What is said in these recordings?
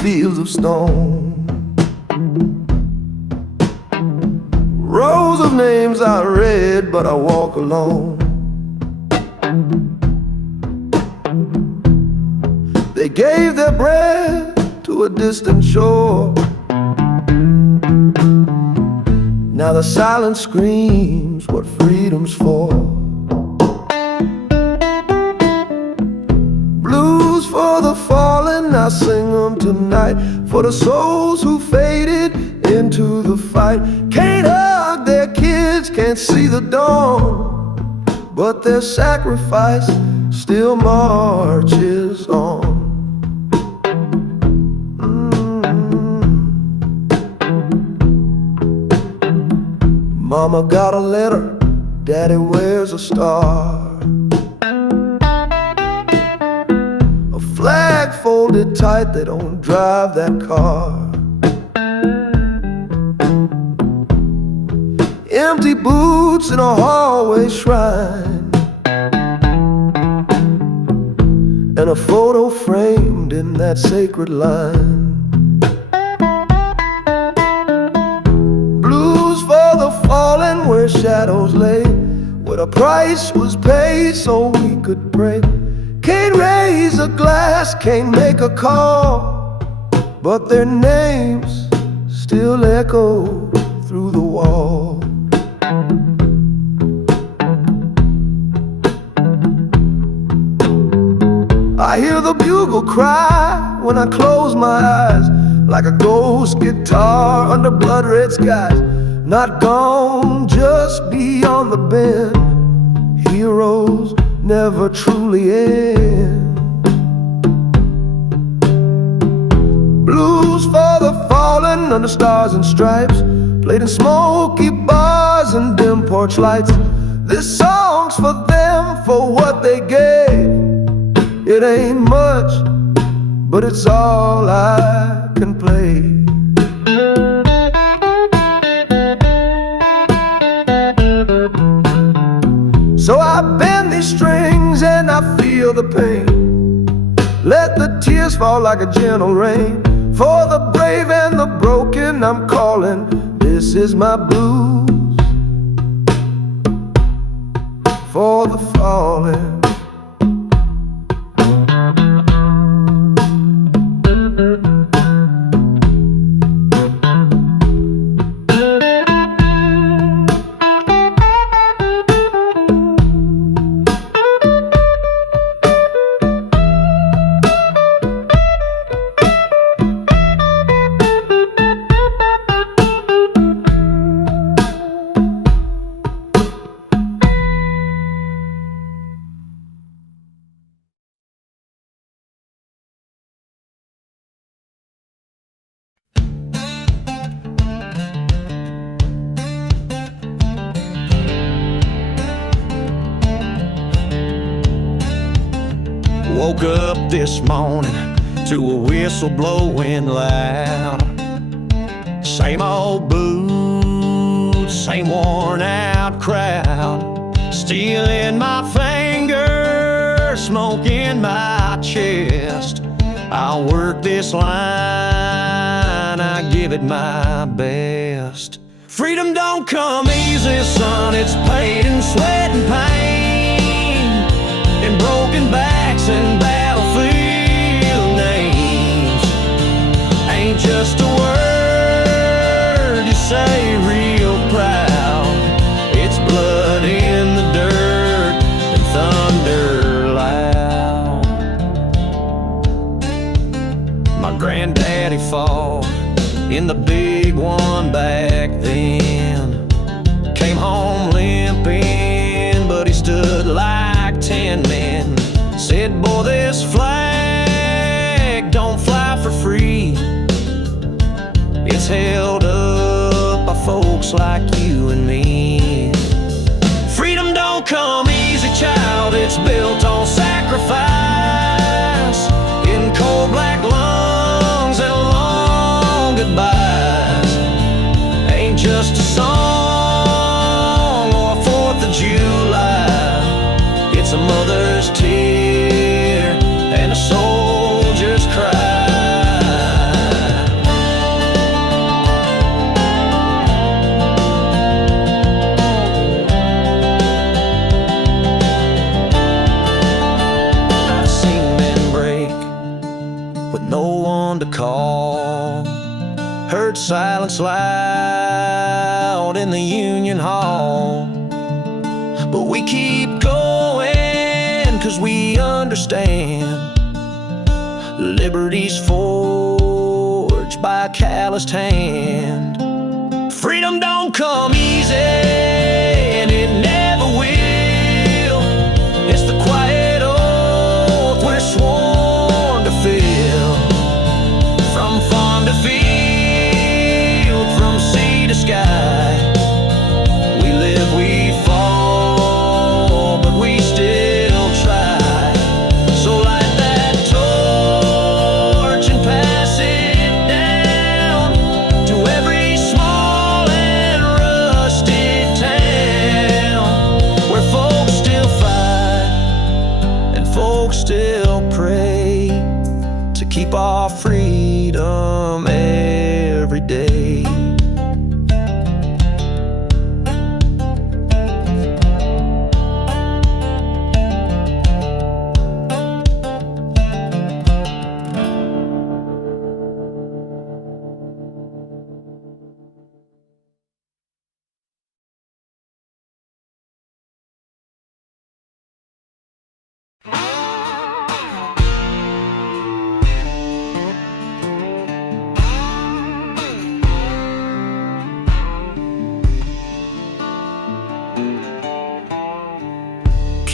fields of stone. Rows of names I read, but I walk alone. They gave their breath to a distant shore. Now the silence screams what freedom's for. Blues for the fallen, I sing them tonight. For the souls who faded into the fight. Can't hug their kids, can't see the dawn, but their sacrifice still marches on. Mama got a letter, Daddy wears a star. A flag folded tight, they don't drive that car. Empty boots in a hallway shrine, and a photo framed in that sacred line. Fallen where shadows lay, where the price was paid so we could pray. Can't raise a glass, can't make a call, but their names still echo through the wall. I hear the bugle cry when I close my eyes, like a ghost guitar under blood-red skies. Not gone, just beyond the bend. Heroes never truly end. Blues for the fallen under stars and stripes, played in smoky bars and dim porch lights. This song's for them, for what they gave. It ain't much, but it's all I can play. So I bend these strings and I feel the pain. Let the tears fall like a gentle rain. For the brave and the broken I'm calling. This is my blues for the fallen. Woke up this morning to a whistle blowing loud. Same old boots, same worn out crowd. Steel in my fingers, smoke in my chest. I'll work this line, I give it my best. Freedom don't come easy, son, it's paid in sweat and pain, in broken backs and battlefield names. Ain't just a word you say real proud. It's blood in the dirt and thunder loud. My granddaddy fought in the big one back then. Came home limping, but he stood like 10 men. Said, boy, this flag don't fly for free. It's held up by folks like you and me. Freedom don't come easy, child, it's built on sacrifice. In cold black lungs and long goodbyes. Ain't just a song or a 4th of July. It's a mother's tear and a soldier's cry. out in the Union Hall. But we keep going 'cause we understand liberty's forged by a calloused hand. Freedom don't come easy, and it never will. It's the quiet oath we're sworn to fill. From farm to field, from sea to sky, we live, we fall, but we still try. So light that torch and pass it down to every small and rusted town, where folks still fight and folks still pray to keep our freedom every day.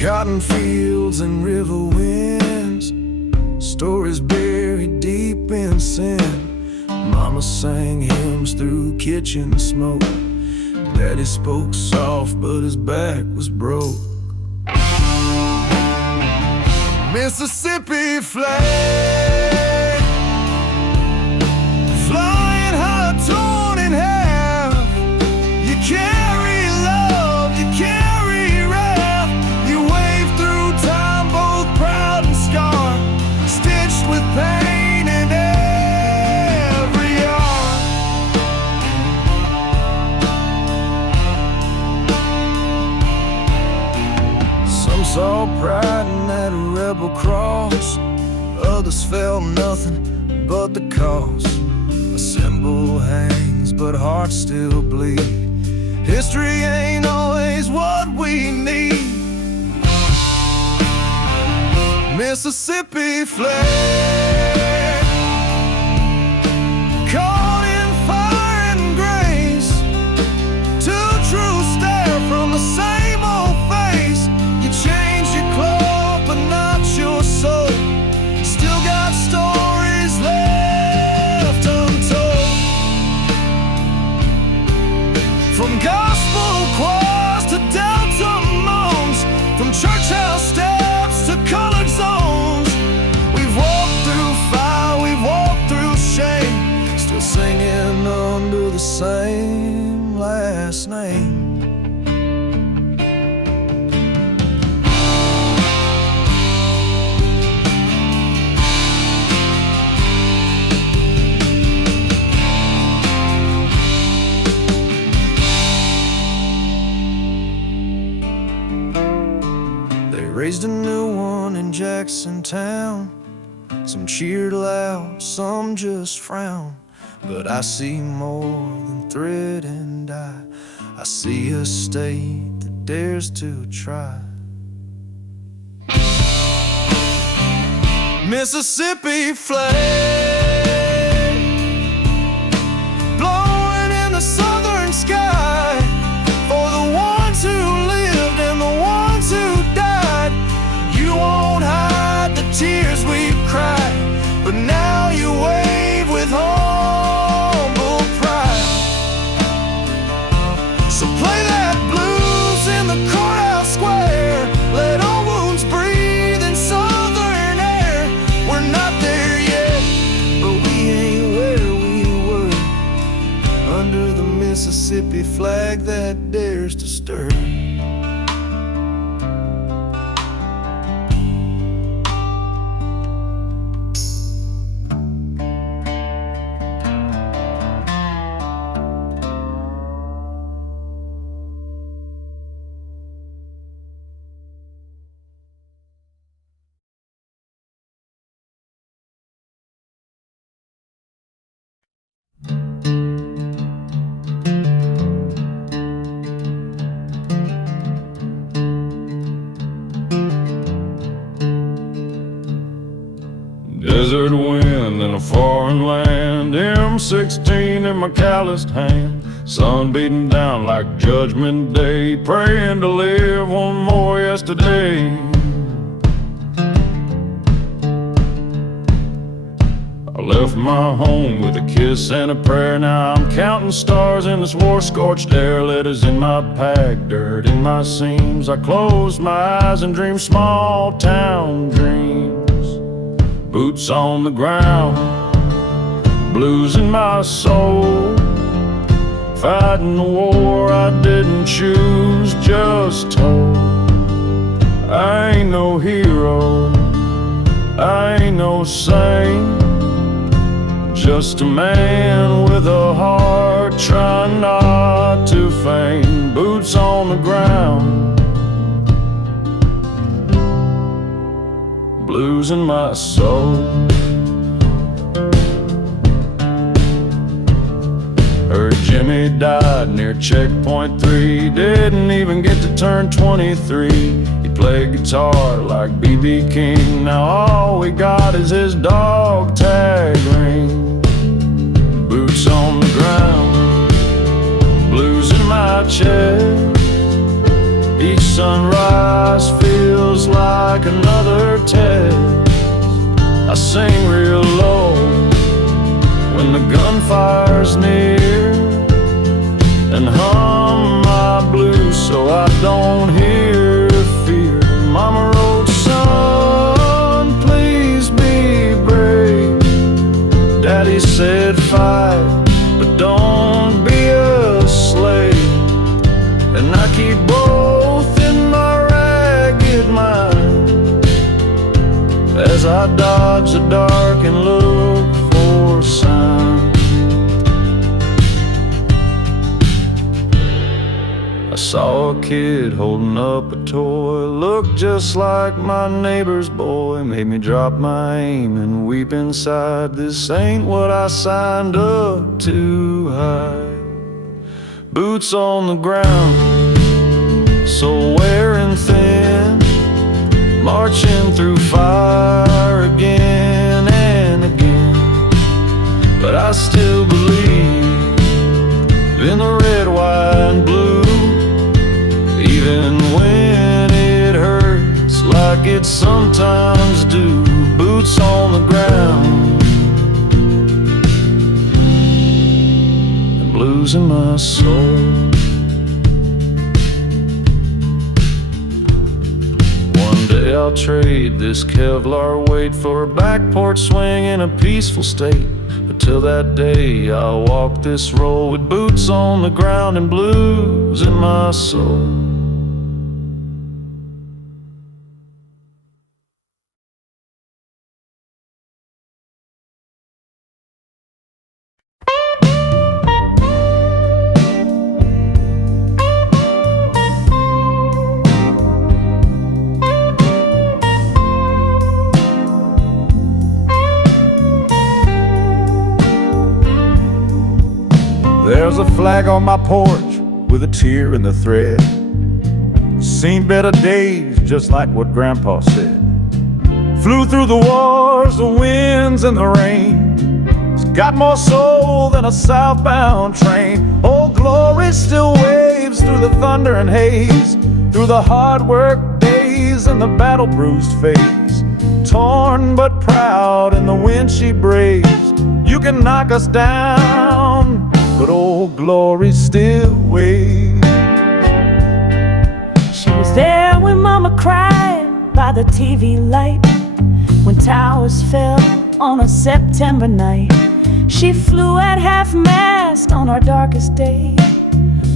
Cotton fields and river winds, stories buried deep in sin. Mama sang hymns through kitchen smoke. Daddy spoke soft, but his back was broke. Mississippi flag, flying high, torn in half. You carry love, you carry wrath. You wave through time, both proud and scarred, stitched with pain in every yard. Some saw pride in that rebel cross, others felt nothing but the cost. A symbol hangs, but hearts still bleed. History ain't always what we need. Mississippi flag, caught in fire and grace. Two true stare from the same old face. You changed your cloth, but not your soul. Still got stories left untold. From gospel choirs to Delta moans, from church house steps to colored zones, we've walked through fire, we've walked through shame, still singing under the same last name. Raised a new one in Jackson Town. Some cheered loud, some just frowned. But I see more than thread and dye. I see a state that dares to try. Mississippi flag, blowing in the southern sky, for the ones who lived and the ones who died. You won't hide the tears we've cried, but now you wave with humble pride. So play that blues in the courthouse square, let old wounds breathe in southern air. We're not there yet, but we ain't where we were, under the Mississippi flag that dares to stir. foreign land, M16 in my calloused hand, sun beating down like Judgment Day, praying to live one more yesterday. I left my home with a kiss and a prayer. Now I'm counting stars in this war-scorched air. Letters in my pack, dirt in my seams. I close my eyes and dream small town dreams. Boots on the ground, blues in my soul, fighting the war I didn't choose, just told. I ain't no hero, I ain't no saint, just a man with a heart trying not to faint. Boots on the ground, blues in my soul. Heard Jimmy died near checkpoint 3. Didn't even get to turn 23. He played guitar like B.B. King. Now all we got is his dog tag ring. Boots on the ground, blues in my chest. Each sunrise feels like another test. I sing real low when the gunfire's near, and hum my blues so I don't hear fear. Mama wrote, son, please be brave. Daddy said, fight, but don't be a slave. And I keep both in my ragged mind as I dodge the dark and look for signs. I saw a kid holding up a toy, looked just like my neighbor's boy. Made me drop my aim and weep inside. This ain't what I signed up to hide. Boots on the ground, so wearing thin, marching through fire again and again. But I still believe in the red, white, and blue, even when it hurts like it sometimes do. Boots on the ground, and blues in my soul. One day I'll trade this Kevlar weight for a back porch swing in a peaceful state. But till that day I'll walk this road with boots on the ground and blues in my soul. There's a flag on my porch with a tear in the thread. Seen better days, just like what Grandpa said. Flew through the wars, the winds and the rain. It's got more soul than a southbound train. Old Glory still waves through the thunder and haze, through the hard work days and the battle bruised face. Torn but proud in the wind she braves. You can knock us down, but Old Glory still waves. She was there when Mama cried by the TV light, when towers fell on a September night. She flew at half-mast on our darkest day,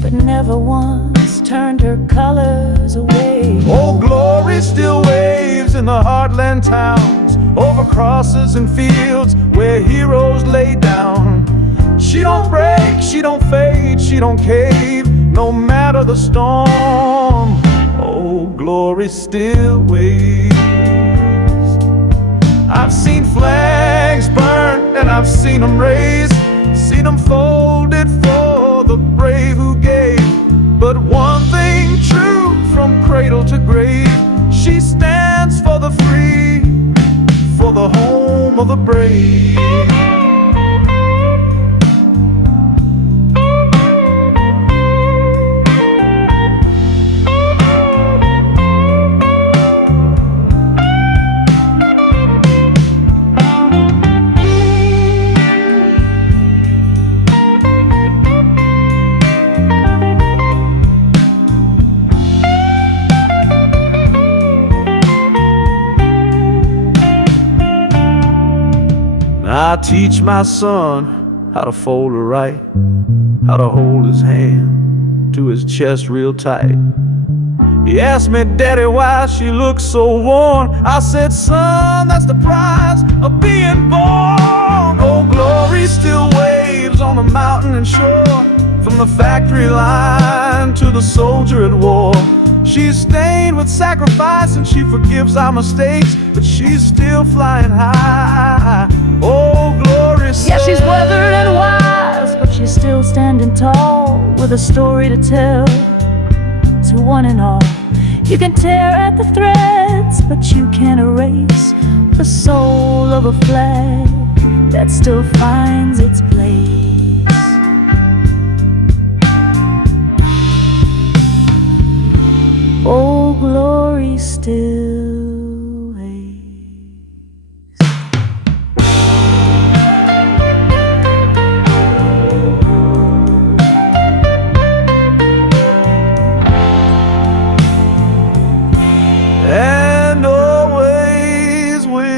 but never once turned her colors away. Old Glory still waves in the heartland towns, over crosses and fields where heroes lay down. She don't break, she don't fade, she don't cave, no matter the storm. Old Glory still waves. I've seen flags burnt and I've seen them raised, seen them folded for the brave who gave. But one thing true from cradle to grave, she stands for the free, for the home of the brave. I teach my son how to fold or write, how to hold his hand to his chest real tight. He asked me, Daddy, why she looks so worn? I said, son, that's the prize of being born. Old Glory still waves on the mountain and shore, from the factory line to the soldier at war. She's stained with sacrifice and she forgives our mistakes, but she's still flying high. Old Glory said, yeah, she's weathered and wise, but she's still standing tall, with a story to tell to one and all. You can tear at the threads, but you can't erase the soul of a flag that still finds its place. Old Glory still waves. and always will.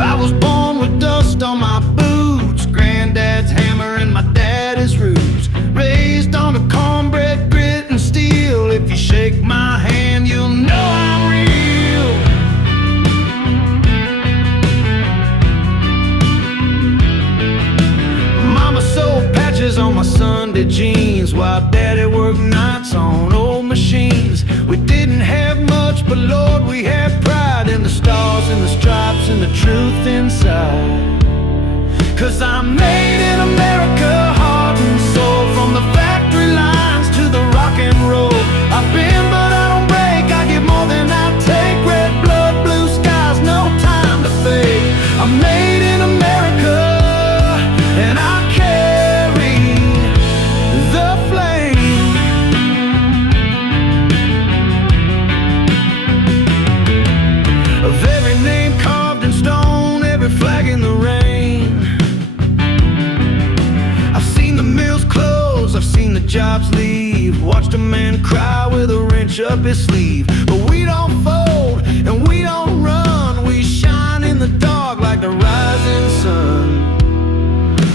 I was born with dust on my boots, granddad's hammer and my daddy's roots. Raised on a cornbread, grit and steel. If you shake my hand, you'll know I'm real. Mama sewed patches on my Sunday jeans, while daddy worked nights on old machines. We didn't have much, but Lord, we had pride in the stars and the stripes and the truth inside. 'Cause I'm made in America, heart and soul, from the factory lines to the rock and roll. I've been, but I don't break. I give more than I take. Red blood, blue skies, no time to fake. I'm made in America, and I carry the flame. Of every name carved in stone, every flag in the rain. I've seen the mills close, I've seen the jobs leave, watched a man cry with a wrench up his sleeve. But we don't fold and we don't run, we shine in the dark like the rising sun.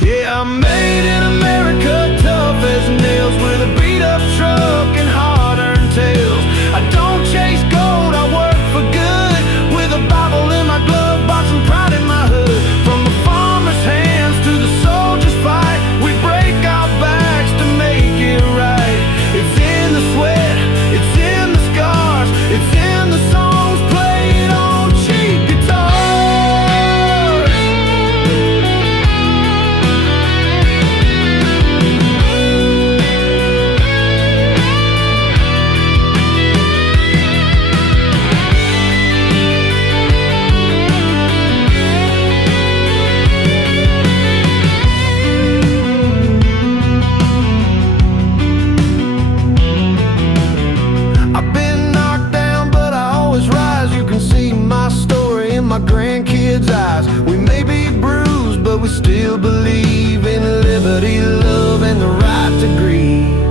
Yeah, I'm made in America, tough as nails, with a beat up truck and hard-earned tales. I don't chase gold, I work for good, with a Bible in my glove box and pride in my hood. From the farmer's hands to the soldier's fight, we break our backs to make it right. It's in the sweat, it's in the scars, it's in the songs played on cheap guitars. I've been knocked down, but I always rise. You can see my story in my grandkids' eyes. We may be bruised, but we still believe in liberty, love, and the right to grieve.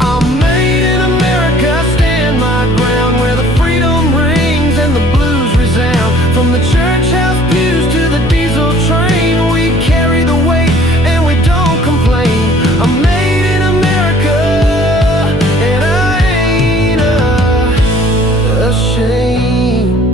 I'm made in America, stand my ground, where the freedom rings and the blues resound. From the church house pews to the diesel train, we carry the weight and we don't complain. I'm made in America, and I ain't ashamed.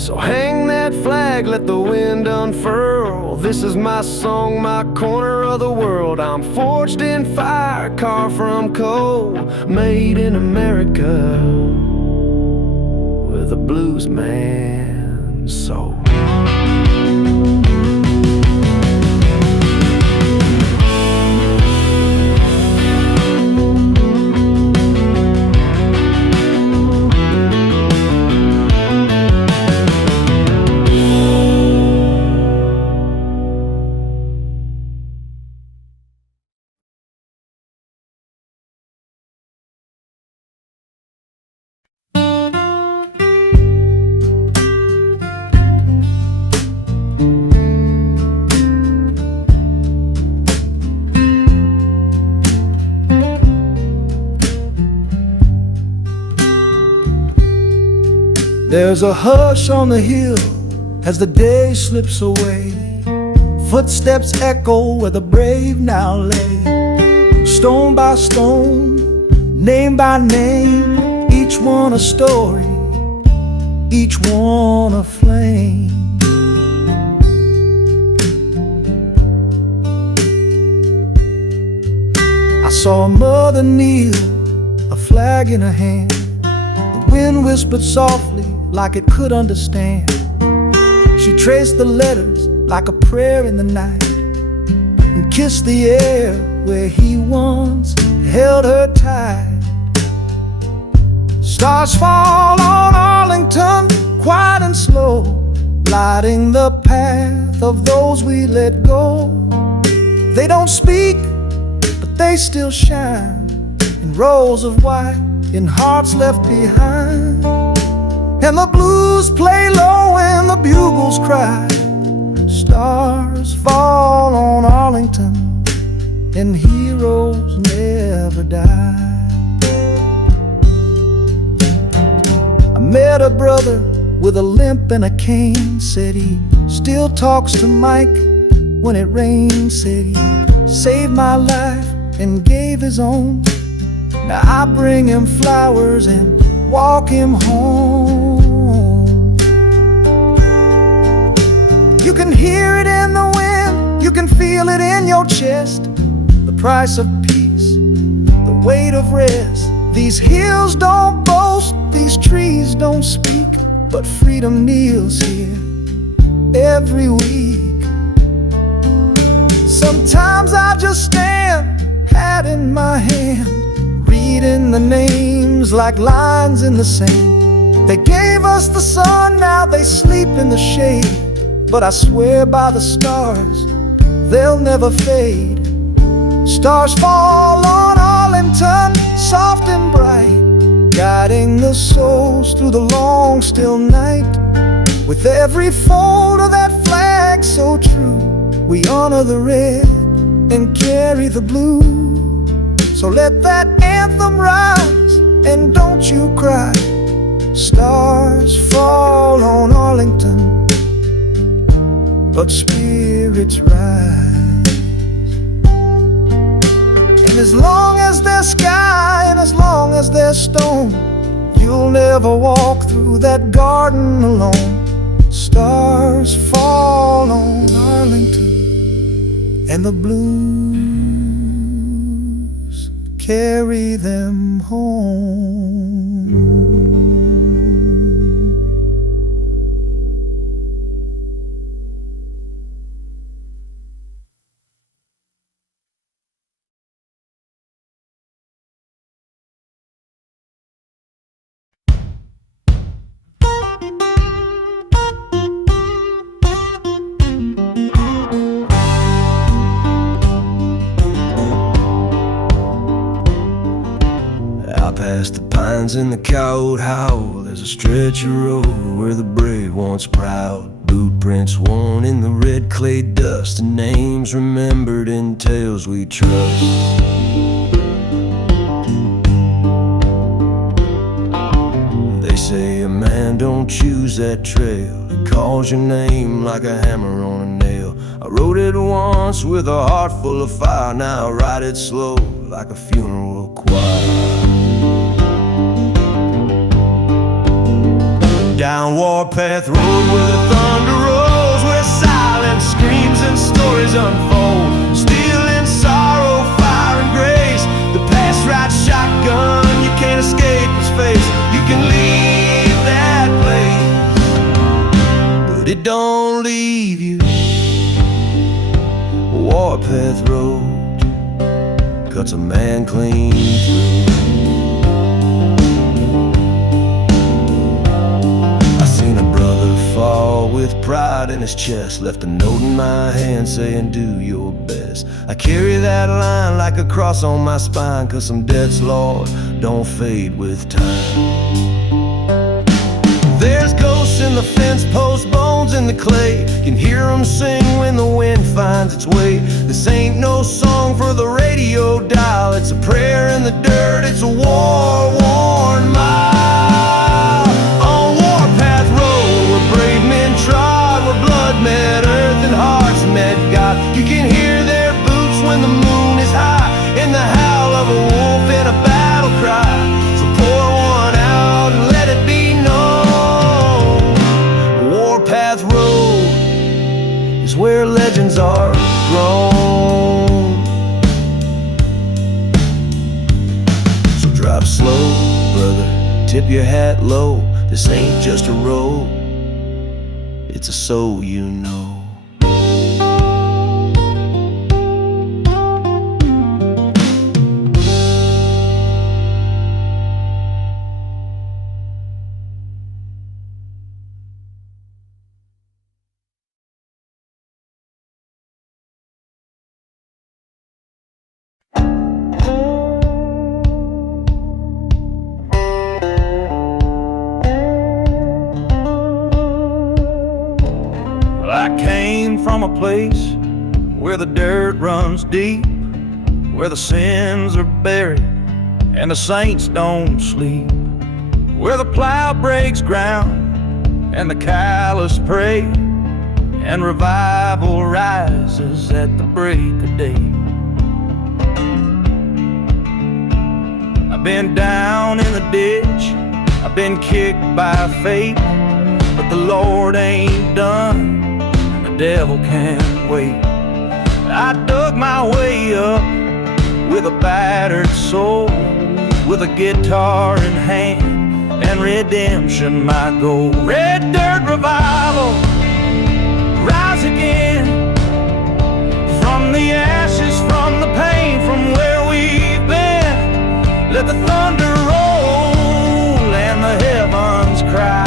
So hang that flag, let the wind unfurl. This is my song, my corner of the world. I'm forged in fire, carved from coal, made in America, with a blues man's soul. There's a hush on the hill as the day slips away. Footsteps echo where the brave now lay. Stone by stone, name by name, each one a story, each one a flame. I saw a mother kneel, a flag in her hand. The wind whispered softly like it could understand. She traced the letters like a prayer in the night, and kissed the air where he once held her tight. Stars fall on Arlington, quiet and slow, lighting the path of those we let go. They don't speak, but they still shine in rows of white, in hearts left behind. And the blues play low and the bugles cry. Stars fall on Arlington, and heroes never die. I met a brother with a limp and a cane. Said he still talks to Mike when it rains. Said he saved my life and gave his own. Now I bring him flowers and walk him home. You can hear it in the wind, you can feel it in your chest. The price of peace, the weight of rest. These hills don't boast, these trees don't speak, but freedom kneels here every week. Sometimes I just stand, hat in my hand, reading the names like lines in the sand. They gave us the sun, now they sleep in the shade. But I swear by the stars, they'll never fade. Stars fall on Arlington, soft and bright, guiding the souls through the long still night. With every fold of that flag so true, we honor the red and carry the blue. So let that anthem rise, and don't you cry. Stars fall on Arlington, but spirits rise. And as long as there's sky and as long as there's stone, you'll never walk through that garden alone. Stars fall on Arlington, and the blues carry them home. Past the pines and the coyote howl, there's a stretch of road where the brave once proud. Boot prints worn in the red clay dust, and names remembered in tales we trust. They say a man don't choose that trail, it calls your name like a hammer on a nail. I wrote it once with a heart full of fire, now I write it slow like a funeral choir. Down Warpath Road where the thunder rolls, where silence screams and stories unfold. Steel and sorrow, fire and grace, the past right shotgun, you can't escape its face. You can leave that place, but it don't leave you. Warpath Road cuts a man clean through. Fall with pride in his chest, left a note in my hand saying do your best. I carry that line like a cross on my spine, 'cause some debts, Lord, don't fade with time. There's ghosts in the fence post, bones in the clay, can hear them sing when the wind finds its way. This ain't no song for the radio dial, it's a prayer in the dirt, it's a war-worn mile. On Warpath keep your hat low. This ain't just a road, it's a so you know. I came from a place where the dirt runs deep, where the sins are buried and the saints don't sleep, where the plow breaks ground and the callous pray, and revival rises at the break of day. I've been down in the ditch, I've been kicked by fate, but the Lord ain't done, the devil can't wait. I dug my way up with a battered soul, with a guitar in hand and redemption my goal. Red dirt revival, rise again from the ashes, from the pain, from where we've been. Let the thunder roll and the heavens cry.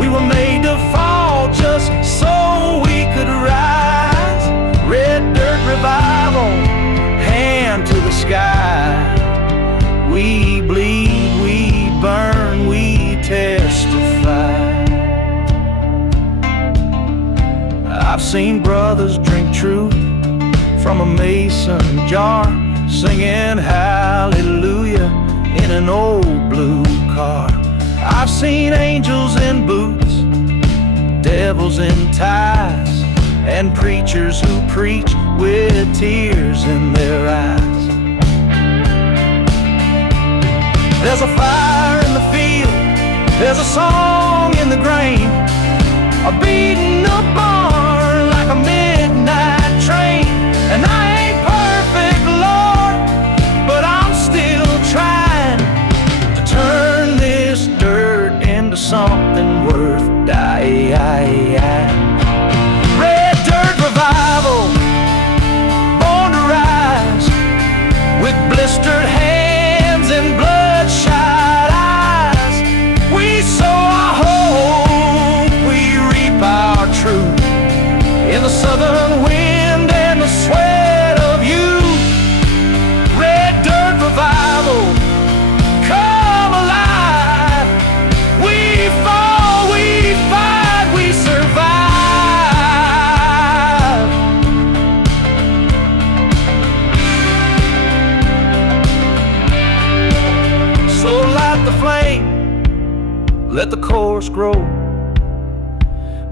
We were made to fall just so we could rise. Red dirt revival, hand to the sky. We bleed, we burn, we testify. I've seen brothers drink truth from a mason jar, singing hallelujah in an old blue car. I've seen angels in boots, devils in ties, and preachers who preach with tears in their eyes. There's a fire in the field, there's a song in the grain, a beating the barn like a midnight train. And I ain't perfect, Lord, but I'm still trying to turn this dirt into something worth dying. Red dirt revival, born to rise, with blistered hands and bloodshot eyes. We sow our hope, we reap our truth in the southern wind and the sweat of youth. Red dirt revival, come alive. We fall, we fight, we survive. So light the flame, let the chorus grow.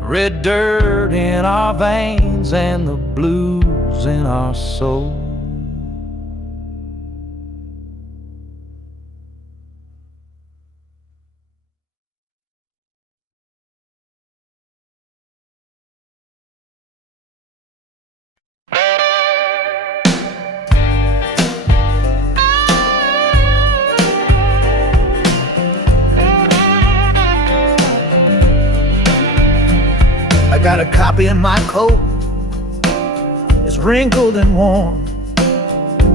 Red dirt in our veins and the blues in our soul. I got a copy in my coat, it's wrinkled and worn,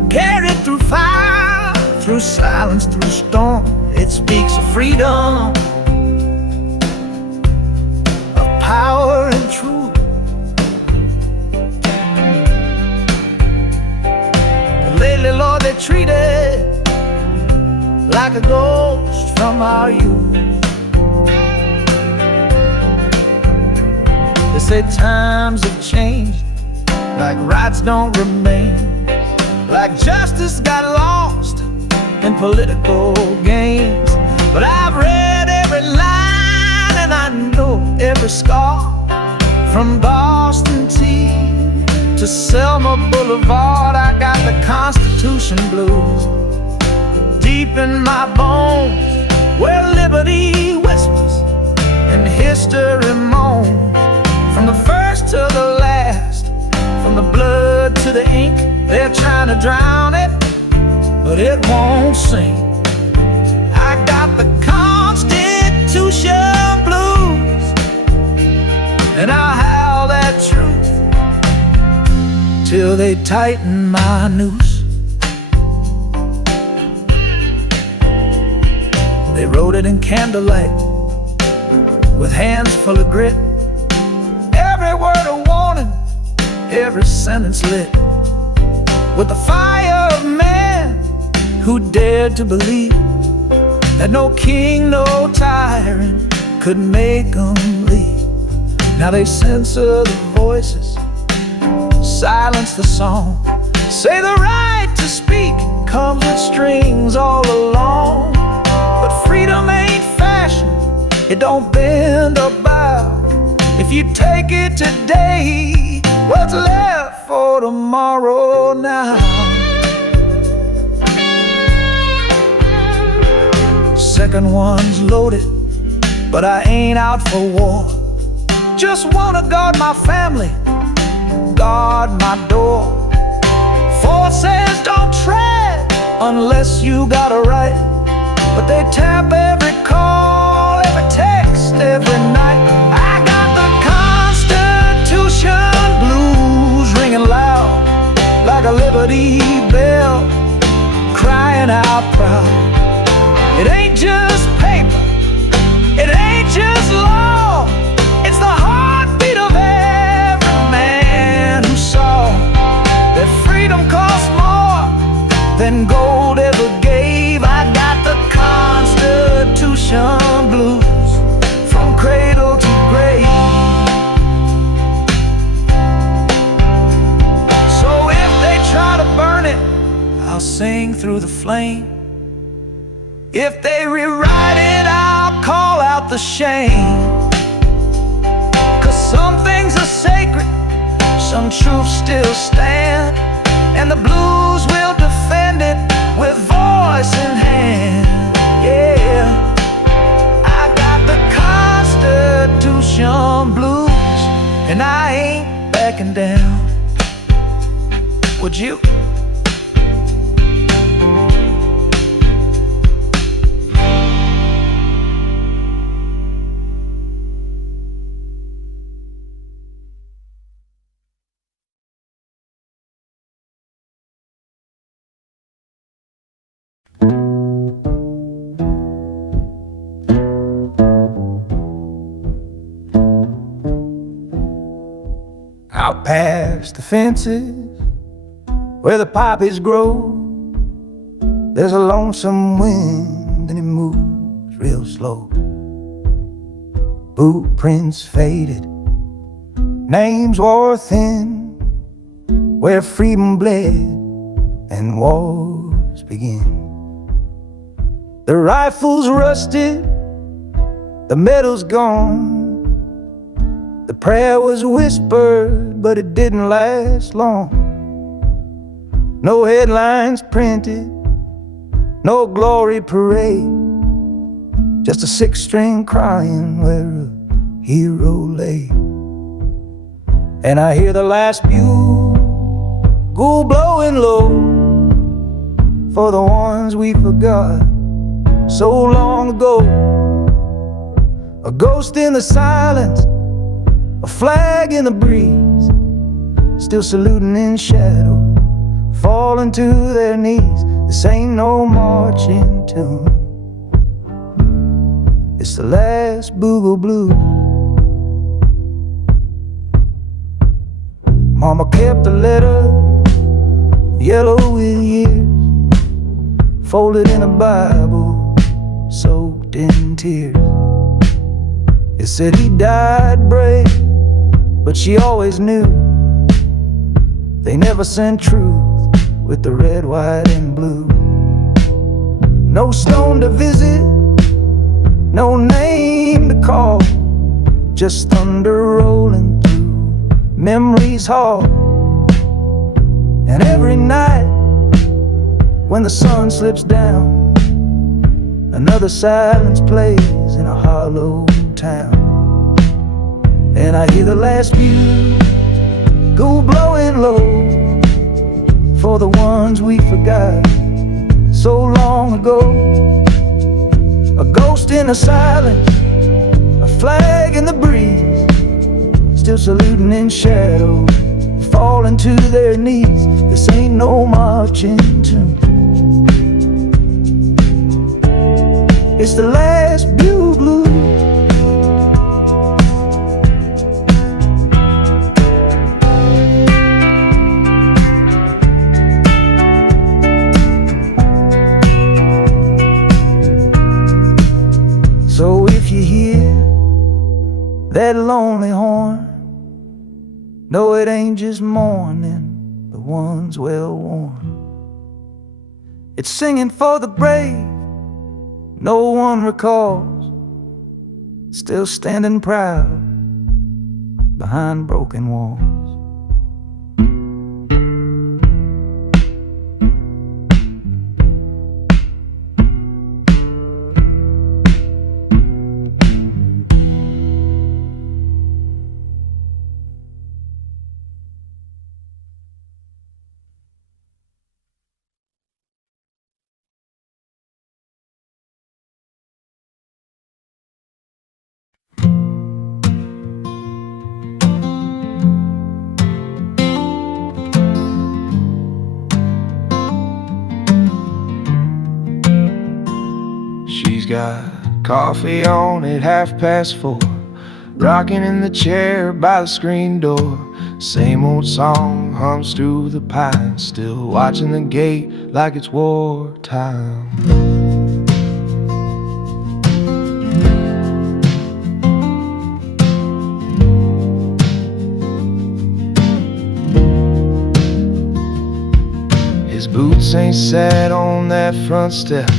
carried through fire, through silence, through storm. It speaks of freedom, of power and truth. But lately, Lord, they treat it like a ghost from our youth. They say times have changed, like rights don't remain, like justice got lost in political games. But I've read every line and I know every scar, from Boston Tea to Selma Boulevard. I got the Constitution blues deep in my bones, where liberty whispers and history moans. From the first to the last, from the blood to the ink, they're trying to drown it, but it won't sink. I got the Constitution blues, and I'll howl that truth till they tighten my noose. They wrote it in candlelight with hands full of grit, every word a warning, every sentence lit with the fire of man who dared to believe that no king, no tyrant could make them leave. Now they censor the voices, silence the song, say the right to speak comes with strings all along. But freedom ain't fashion, it don't bend or bow. If you take it today, what's left for tomorrow now? Second one's loaded, but I ain't out for war. Just wanna guard my family, guard my door. Four says don't tread unless you got a right, but they tap every call, every text, every night. I got the Constitution blues ringing loud like a Liberty bell, crying out proud. It ain't just paper, it ain't just law, it's the heartbeat of every man who saw that freedom costs more than gold ever gave. I got the Constitution blues from cradle to grave. So if they try to burn it, I'll sing through the flame. If they rewrite it, I'll call out the shame. 'Cause some things are sacred, some truths still stand, and the blues will defend it with voice in hand. Yeah, I got the Constitution blues, and I ain't backing down. Would you? Out past the fences where the poppies grow, there's a lonesome wind and it moves real slow. Boot prints faded, names wore thin, where freedom bled and wars begin. The rifles rusted, the metal's gone. The prayer was whispered, but it didn't last long. No headlines printed, no glory parade, just a six-string crying where a hero lay. And I hear the last bugle blowing low for the ones we forgot so long ago. A ghost in the silence, a flag in the breeze, still saluting in shadow, falling to their knees. This ain't no marching tune, it's the last boogle blue. Mama kept a letter, yellow with years, folded in a Bible, soaked in tears. It said he died brave, but she always knew they never sent truth with the red, white, and blue. No stone to visit, no name to call, just thunder rolling through memory's hall. And every night when the sun slips down, another silence plays in a hollow town. And I hear the last bugle blowing low for the ones we forgot so long ago. A ghost in the silence, flag in the breeze, still saluting in shadow, falling to their knees. This ain't no marching tune, it's the last bugle. So if you hear that lonely horn, no, it ain't just mourning the ones well worn. It's singing for the brave no one recalls, still standing proud behind broken walls. She's got coffee on at 4:30, rocking in the chair by the screen door. Same old song hums through the pines, still watching the gate like it's wartime. His boots ain't sat on that front step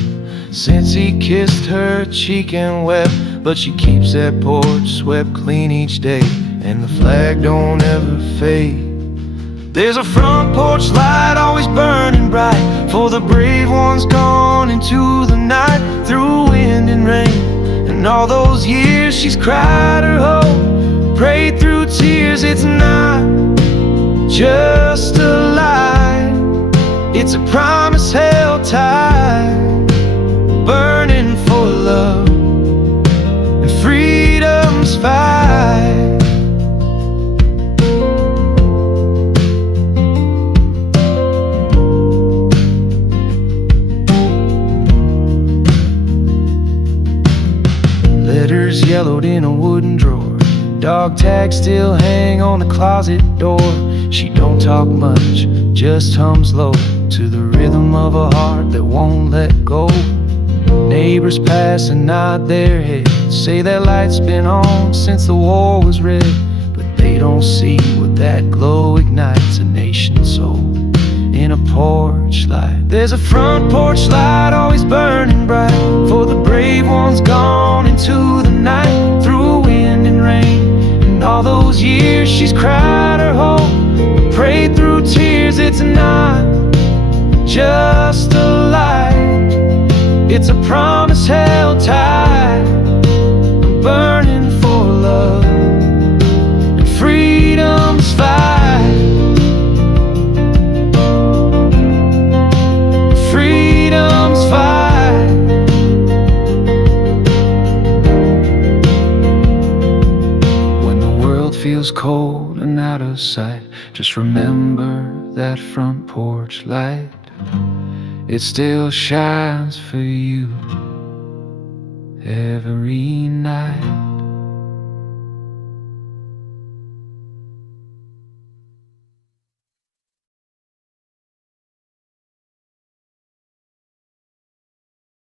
since he kissed her cheek and wept, but she keeps that porch swept clean each day, and the flag don't ever fade. There's a front porch light always burning bright for the brave ones gone into the night, through wind and rain. And all those years she's cried her hope, prayed through tears. It's not just a lie, it's a promise held tight, burning for love and freedom's fight. Letters yellowed in a wooden drawer, dog tags still hang on the closet door. She don't talk much, just hums low to the rhythm of a heart that won't let go. Neighbors pass and nod their heads, say that light's been on since the war was red, but they don't see what that glow ignites a nation's soul in a porch light. There's a front porch light always burning bright for the brave ones gone into the night, through wind and rain. And all those years she's cried her hope, prayed through tears. It's not just a light, it's a promise held tight, burning for love and freedom's fight. Freedom's fight. When the world feels cold and out of sight, just remember that front porch light. It still shines for you every night.